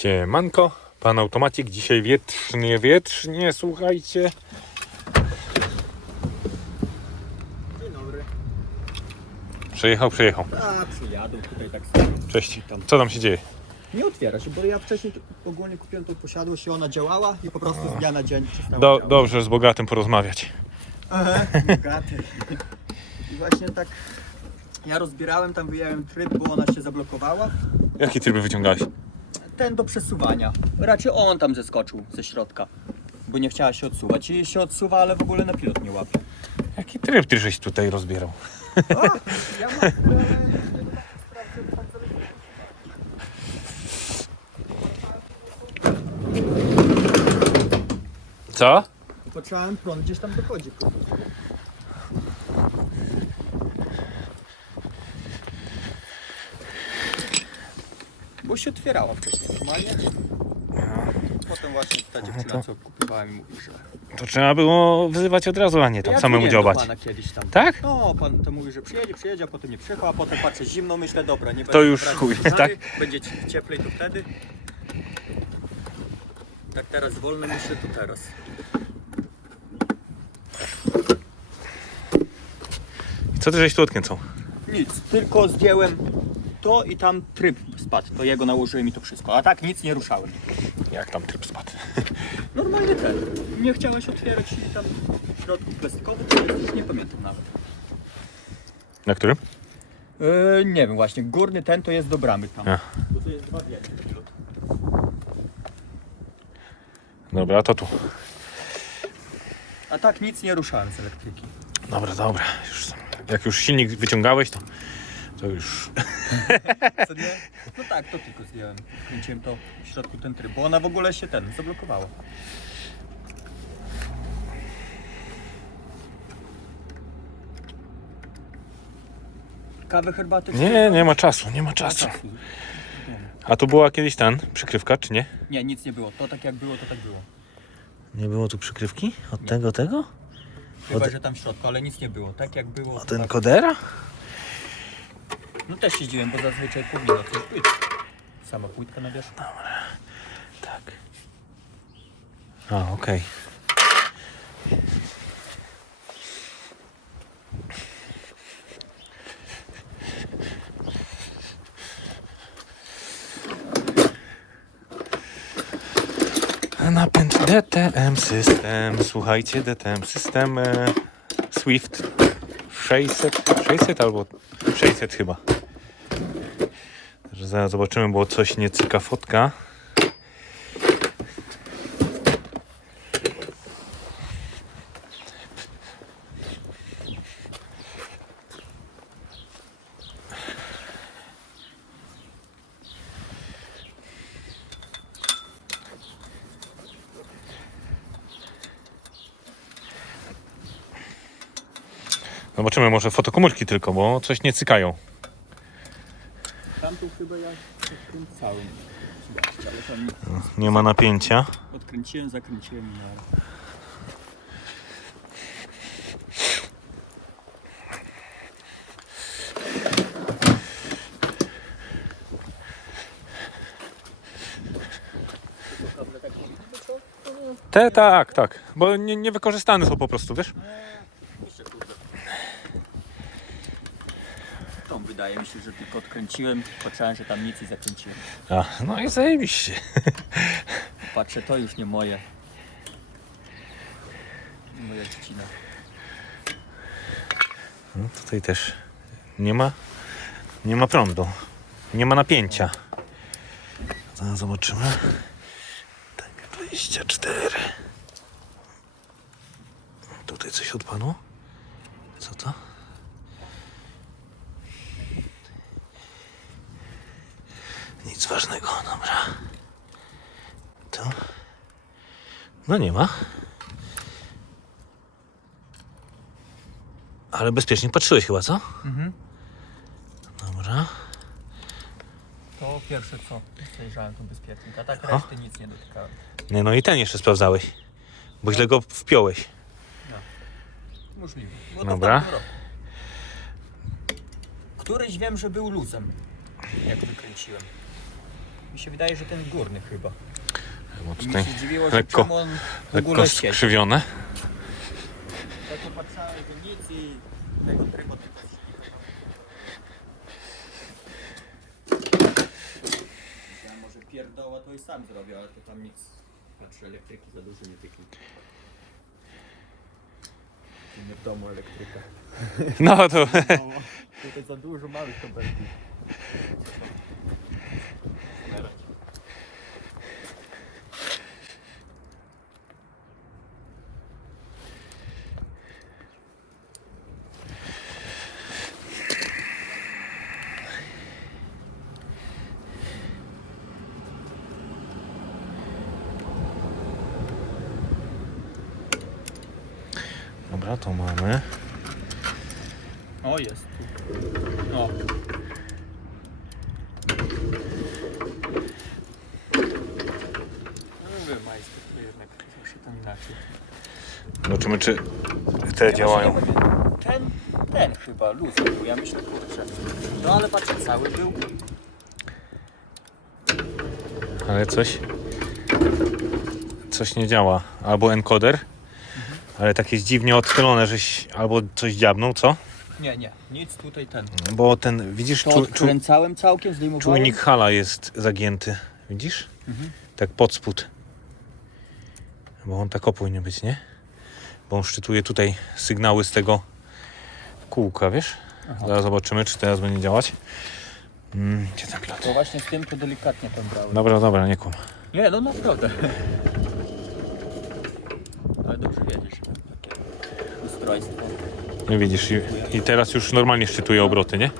Siemanko, pan automatik, dzisiaj wietrznie, wietrznie, słuchajcie. Dzień dobry. Przejechał, przejechał. A, przyjadą tutaj tak samo. Cześć. Co tam się dzieje? Nie otwiera się, bo ja wcześniej tu- ogólnie kupiłem tą posiadłość i ona działała i po prostu z dnia na dzień przestała Do, działać. dobrze z bogatym porozmawiać. Aha, bogaty. I właśnie tak ja rozbierałem, tam wyjąłem tryb, bo ona się zablokowała. Jakie tryby wyciągałeś? Ten do przesuwania. Raczej on tam zeskoczył ze środka, bo nie chciała się odsuwać. I się odsuwa, ale w ogóle na pilot nie łapie. Jaki tryb ty żeś tutaj rozbierał? O, ja mam... Co? Patrzyłem, prąd gdzieś tam dochodzi. Się otwierała wcześniej normalnie. Potem właśnie ta dziewczyna, co kupowałem, mówi, że... To trzeba było wyzywać od razu, a nie tam Ja samemu działać. pana kiedyś tam. Tak? No, pan to mówi, że przyjedzie, przyjedzie, a potem nie przyjechał, a potem patrzę zimno, myślę, dobra, nie To będę już brać chuj, żary, tak? Będzie ci- cieplej to wtedy. Tak teraz wolno myślę, to teraz. Co ty żeś tu odkręcał? Nic, tylko zdjąłem to i tam tryb spadł. To jego nałożyłem i to wszystko. A tak nic nie ruszałem. Jak tam tryb spadł? Normalnie ten. Nie chciałeś otwierać i tam w środku plastikowy, to jest, już nie pamiętam nawet. Na którym? Yy, nie wiem właśnie, górny ten to jest do bramy tam. A. Bo to jest dwa w jednym pilot. Dobra, to tu. A tak nic nie ruszałem z elektryki. Dobra, dobra. Już, jak już silnik wyciągałeś, to, to już... Co nie? No tak, to tylko zdjąłem. Kręciłem to w środku ten tryb, bo ona w ogóle się ten zablokowała. Kawę, herbatę? czy Nie, nie ma czasu, nie ma czasu. A tu była kiedyś ten, przykrywka, czy nie? Nie, nic nie było. To tak jak było, to tak było. Nie było tu przykrywki? Od tego, tego? Chyba, Od- że tam w środku, ale nic nie było. Tak jak było. A to ten tak. kodera? No też się zdziwiłem, bo zazwyczaj powinno coś być. Sama płytka na wierzchu. Tak. A, okej. Napęd DTM System. Słuchajcie, DTM System e, Swift 600, 600 albo 600 chyba. Że zaraz zobaczymy, bo coś nie cyka fotka. Zobaczymy, może fotokomórki tylko, bo coś nie cykają. Tam tu chyba ja odkręcałem. Zobaczcie, ale tam nic. Nie ma napięcia. Odkręciłem, zakręciłem i na... Te tak, tak. Bo nie, niewykorzystane są po prostu, wiesz? Jeszcze kurde. Wydaje mi się, że tylko odkręciłem, patrzyłem, że tam nic i zakręciłem. A, no i zajebiście. Patrzę, to już nie moje. Moja dziecina. No, tutaj też nie ma, nie ma prądu. Nie ma napięcia. Zaraz zobaczymy. Tak, 24. Tutaj coś odpadło? Co to? Nic ważnego, dobra. To? No nie ma. Ale bezpiecznie patrzyłeś chyba, co? Mhm. Dobra. To pierwsze co zajrzałem to bezpiecznik, a tak Aha. reszty nic nie dotykałem. Nie, no i ten jeszcze sprawdzałeś. Bo źle go wpiąłeś. Możliwe. Bo to w Dobra. tamtym roku. Któryś wiem, że był luzem, jak wykręciłem. Mi się wydaje, że ten górny chyba. Bo tutaj mi się zdziwiło, że lekko- czemu on w lekko ogóle siedzi. skrzywione. Ja tu patrzałem, że nic i tego trybu tylko Ja może pierdoła to i sam zrobię, ale to tam nic. Patrzę, elektryki za dużo nie tykli. Nie w domu elektryka. No to Tutaj za dużo małych kabelków. Dobra, to mamy. O, jest tu. O. No mówię, majster, to jednak zawsze tam inaczej. Zobaczymy, czy te działają. właśnie nie wiem, Ten, ten chyba, luz był, ja myślę, kurczę. No ale patrzę, cały był. Ale coś. Coś nie działa. Albo encoder. Ale tak jest dziwnie odchylone, żeś albo coś dziabnął, co? Nie, nie, nic tutaj ten. Bo ten, widzisz, To czu, czu, odkręcałem całkiem, zdejmowałem. czujnik hala jest zagięty. Widzisz? Mhm. Tak pod spód. Bo on tak o powinien być, nie? Bo on szczytuje tutaj sygnały z tego kółka, wiesz? Aha. Zaraz zobaczymy, czy teraz będzie działać. Mm, gdzie ten pilot? To właśnie z tym to delikatnie tam brałem. Dobra, dobra, nie kłam. Nie, no naprawdę. Ale dobrze wiedzieć, że takie ustrojstwo. Nie widzisz, i, i teraz już normalnie szczytuje obroty, nie?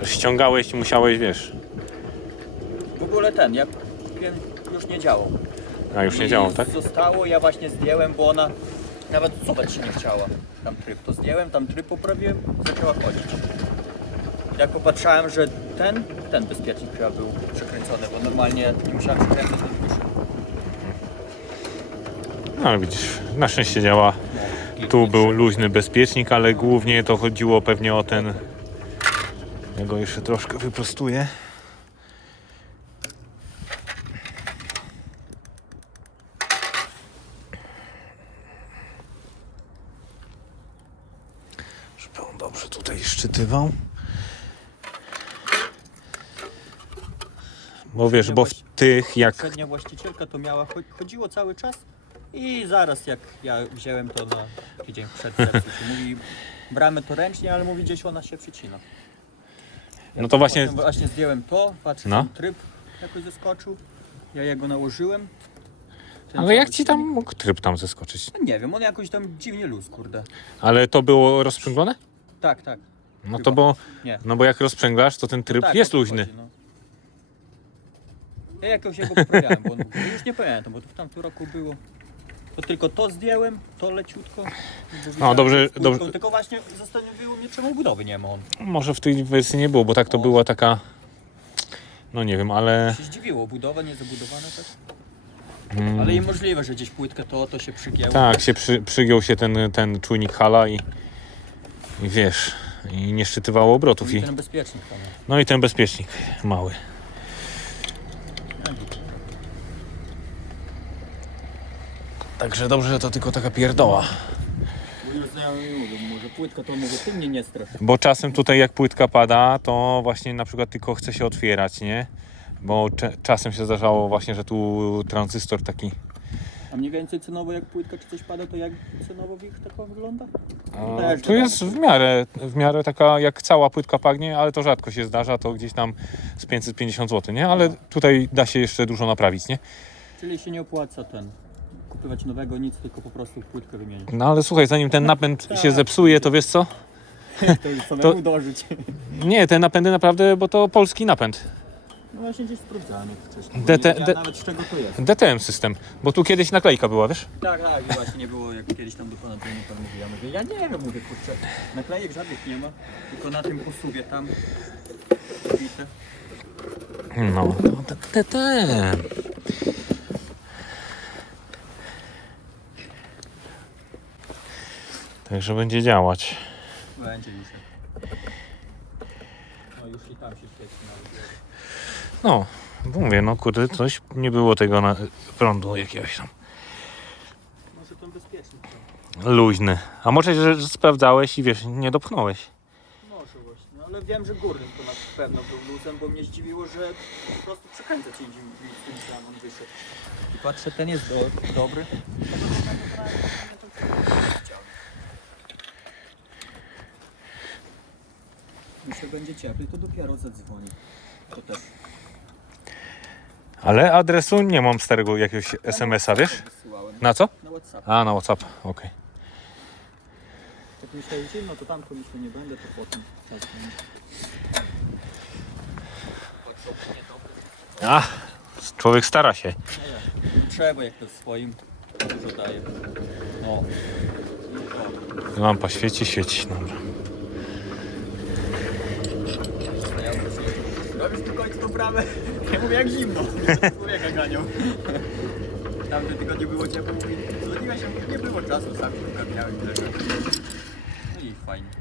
No. Ściągałeś i musiałeś, wiesz. W ogóle ten, ja wiem, już nie działał. A już nie I działał, tak? Zostało, ja właśnie zdjęłem, bo ona nawet cofać się nie chciała. Tam tryb to zdjęłem, tam tryb poprawiłem, zaczęła chodzić. Jak popatrzałem, że ten, ten bezpiecznik chyba był przekręcony, bo normalnie nie musiałem przekręcać, to No ale widzisz, na szczęście działa. Tu był luźny bezpiecznik, ale głównie to chodziło pewnie o ten. Ja go jeszcze troszkę wyprostuję. Żeby on dobrze tutaj szczytywał. Bo wiesz, bo w tych jak Przednia właścicielka to miała, cho- chodziło cały czas i zaraz jak ja wziąłem to na tydzień przed zepsuł się. Mówi, bramy to ręcznie, ale mówi gdzieś ona się przycina. No to właśnie Potem właśnie zdjąłem to, patrzę, No. ten tryb jakoś zeskoczył. Ja jego nałożyłem. Ten Ale jak cały ci tam silnik- mógł tryb tam zeskoczyć? No Nie wiem, on jakoś tam dziwnie luz, kurde. Ale to było rozprzęglone? Tak, tak. No Chyba. to bo, Nie. no bo jak rozprzęglasz, to ten tryb tak, jest o to luźny. chodzi, no. Ja jakoś jego poprawiałem, bo on, już nie pamiętam, bo to w tamtym roku było. To tylko to zdjąłem, to leciutko. widziałem, dobrze, dobrze. Tylko właśnie zastanowiło mnie, czemu budowy nie ma on. Może w tej wersji nie było, bo tak to była taka. No nie wiem, ale. Się zdziwiło, budowa nie zabudowana tak? Mm, Ale i możliwe, że gdzieś płytkę to, to się przygięło. tak, się przy, przygiął się ten, ten czujnik hala i. I wiesz, i nie szczytywało obrotów. I I, ten bezpiecznik tam. no i ten bezpiecznik mały. Także dobrze, że to tylko taka pierdoła. Już mówią, może płytka to mówię, ty mnie nie strasz. Bo czasem tutaj jak płytka pada, to właśnie na przykład tylko chce się otwierać, nie? Bo cze- czasem się zdarzało właśnie, że tu tranzystor taki A mniej więcej cenowo jak płytka czy coś pada, to jak cenowo ich tako wygląda? A, Też Tu jest w miarę, w miarę taka jak cała płytka pagnie, ale to rzadko się zdarza, to gdzieś tam z 550 zł, nie? Ale tutaj da się jeszcze dużo naprawić, nie? Czyli się nie opłaca ten kupywać nowego nic, tylko po prostu płytkę wymienić. No ale słuchaj, zanim ten napęd tak. się zepsuje, to wiesz co? To już samemu dożyć. Nie, te napędy naprawdę, bo to polski napęd. No właśnie gdzieś sprawdzałem jak DT nie wiedziałem D- nawet z czego to jest. DTM system, bo tu kiedyś naklejka była, wiesz? Tak, tak, i właśnie nie było jak kiedyś tam do pana pan mówi. Ja mówię, ja nie wiem, mówię, kurczę, naklejek żadnych nie ma, tylko na tym posuwie tam bite. No, to DTM. Także będzie działać. Będzie już. No już i tak. się świeci nawet. No, mówię, no kurde, coś nie było tego na prądu jakiegoś tam. Może to bezpieczny. Luźny. A może, że sprawdzałeś i wiesz, nie dopchnąłeś. Może właśnie, no ale wiem, że górnym to na pewno był luzem, bo mnie zdziwiło, że po prostu przekręcać się dziwi z tym sam on wyszedł. I patrzę, ten jest do, dobry. Jeśli będzie cieplej, to dopiero zadzwoni. To też. Ale adresu nie mam starego jakiegoś SMS-a, wiesz? Wysyłałem. Na co? Na WhatsApp. A, na WhatsApp, okej. Jak myśleliście, no to tam myślę nie będę, to potem. zadzwonię. A, człowiek stara się. Trzeba, jak to swoim dużo daje. O. Lampa świeci, świeci, dobra. Tu końcu poprawę? Ja mówię jak zimno. Człowieka ganiał. Tamte tylko nie było ciepło. Mówi, dzwoniłeś, a mówię, nie było czasu, sam się ugarniałem. No i fajnie.